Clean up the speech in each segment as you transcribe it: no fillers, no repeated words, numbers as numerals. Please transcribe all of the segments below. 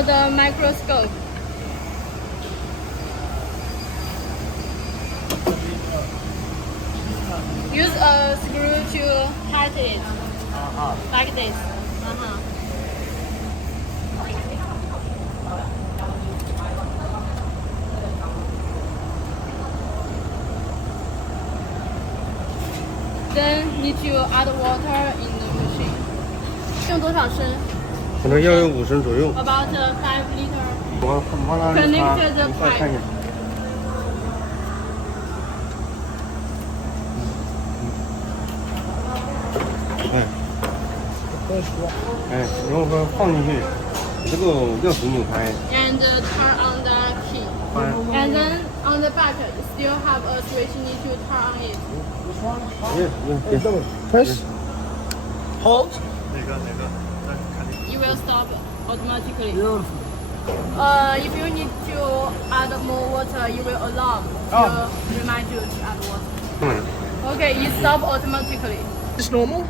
for the microscope. Use a screw to tighten it, like this. Then need to add water in the machine. 用多少升？可能要用5升左右。 About 5 liter. 我帮他 Connect the 再看一 pipe. 下。哎，然后放进去，这个钥匙扭开。And turn on the key. And then on the back, still have a switch need to turn on it. Press. Hold. You will stop automatically. Beautiful. If you need to add more water, you will alarm to remind you to add water. Okay, it stop automatically. Is normal?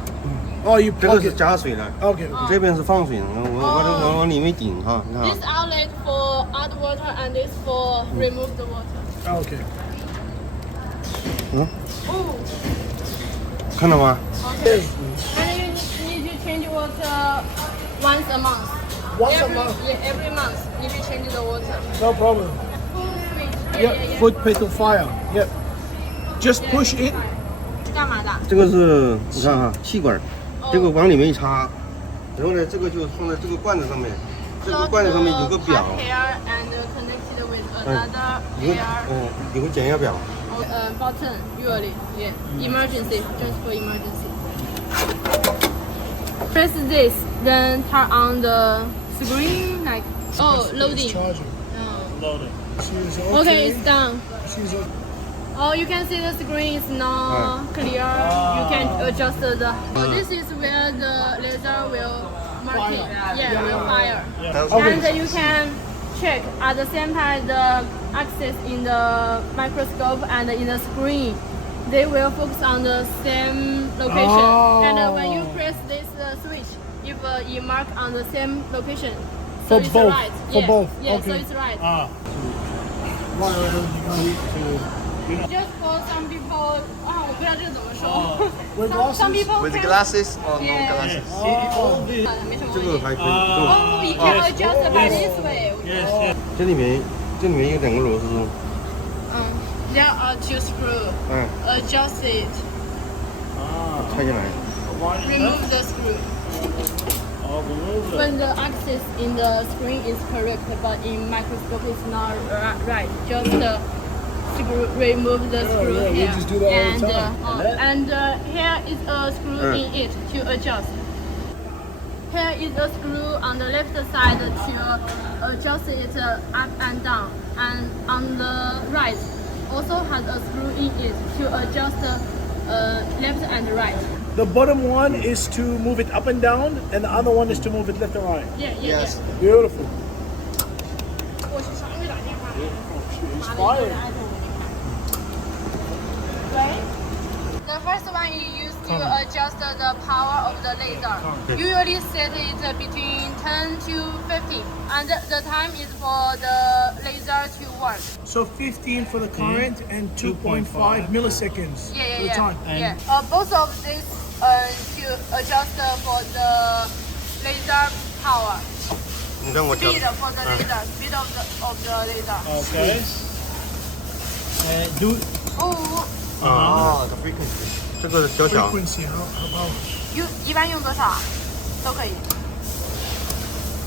Oh, you 这个 plug 是 it. 加水的， Okay. 这边是放水的，我往里面顶哈，你看 This outlet for add water and this for remove the water. Okay. 嗯， Oh, 看到吗？ okay. And you need to change water once a month. Once a month. Yeah, every month need to change the water. No problem. Full switch. Yep. Foot pedal fire. Yep. Just push it. 干嘛的？这个是你看哈，气管，这个往里面一插，然后呢，这个就放在这个罐子上面，这个罐子上面有个表， Here and connected with another 有个 here. 有个检验表。 Button usually, yeah. Emergency, just for emergency. Press this, then turn on the screen like loading. Charger. Loading. She's Okay, it's done. She's okay. Oh, you can see the screen is not clear. You can adjust the. This is where the laser will mark it. Yeah, will fire. And you can check at the same time the axis in the microscope and in the screen. They will focus on the same location. And when you press this switch, if it mark on the same location, so For it's both. right. For Yeah. both. Yeah, so Okay. it's right. Just for some people, 我不知道这个怎么说。 With Some glasses? people With can- glasses or no Yeah. glasses? 没什么这个问题。还可以动， Oh, you can adjust by this way. Yes, yes. 这里面有2个螺丝， There are 2 screws. 哎， Adjust it. 拆下来， Remove the screw. Oh, remove it. When the axis in the screen is correct, but in microscope it's not right. Just remove the screw yeah, we here. just do that all the And, time. here is a screw in it to adjust. Here is a screw on the left side to adjust it up and down. And on the right also has a screw in it to adjust left and right. The bottom one is to move it up and down, and the other one is to move it left and right. Yeah. Yes. Beautiful. 我去上面打电话。 She's fired. The first one is used to adjust the power of the laser. Usually set it between 10 to 50, and the time is for the laser to work. So 15 for the current and 2.5 milliseconds for the Yeah. time. Both of these to adjust for the laser power. 你让我讲 Speed for the laser, speed of the laser. Okay. Do Oh, 啊， the frequency. 这个小小， Frequency, how about? 一般用多少啊？都可以。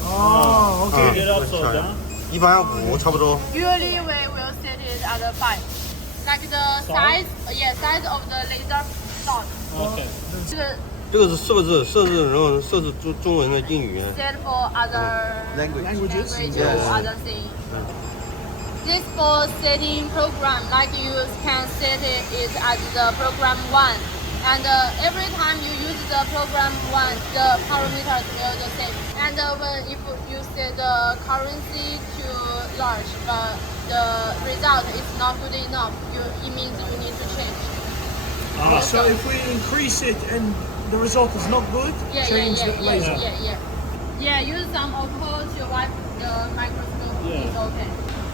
Oh, okay. get up, so down. 150差不多。 Usually we will set it at 5. Like the size, size of the laser slot. Okay. 这个这个是设置，然后设置中文的英语。 set for other Languages. language Yes. or other thing. This for setting program, like you can set it at the program 1. And every time you use the program 1, the parameters will the same. And if you set the currency too large, but the result is not good enough, it means you need to change. So if we increase it and the result is not good, change the laser. Yeah, use some alcohol to wipe the microscope Yeah. is okay.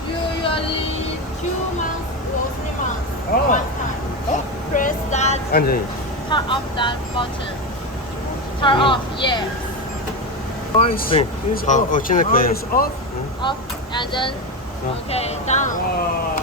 Usually 2 months or 3 months Oh. one time. Oh. Press that, 按这里。 turn off that button. Turn off, yes. Eyes 对 is 好 off. 哦现在可以了 Eyes off. Off and then okay, down.